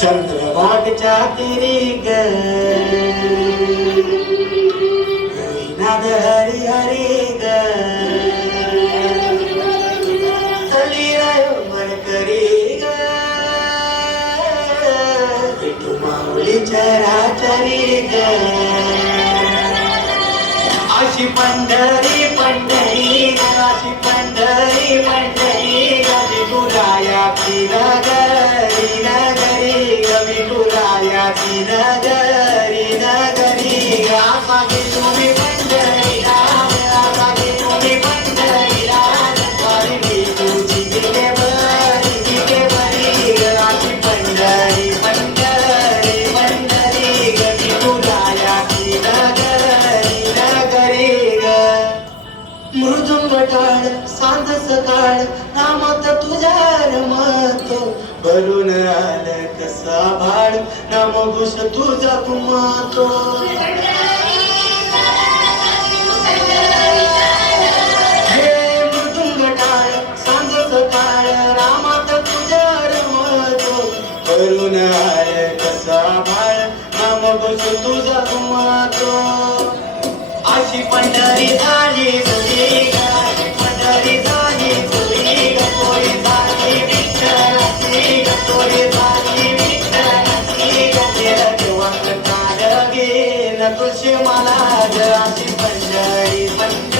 चंद्रभागच्या तिरी ग नाद हरी हरी ग चली रायो मरकरी ग विठू माऊली चराचरी ग अशी पंढरी पंढरी ग अशी पंढरी पंढरी. नगरी ग विठुरायाची नगरी नगरी. ग तुम्ही पंढरी तुम्ही पंढरी मी तुझी गेले बरी गेले बरी पंढरी पंढरी नगरी नगरी ग. मृदुंग टाळ सांज सकाळ नामात भरून आल कसा भाड नाम तुझा कुमातो हे मृदुंग टाळ सांज कसा भाड नाम घुस तुझा कुमातो अशी पंढरी झाली तुळशी मला जराशी पंजाई पंजाई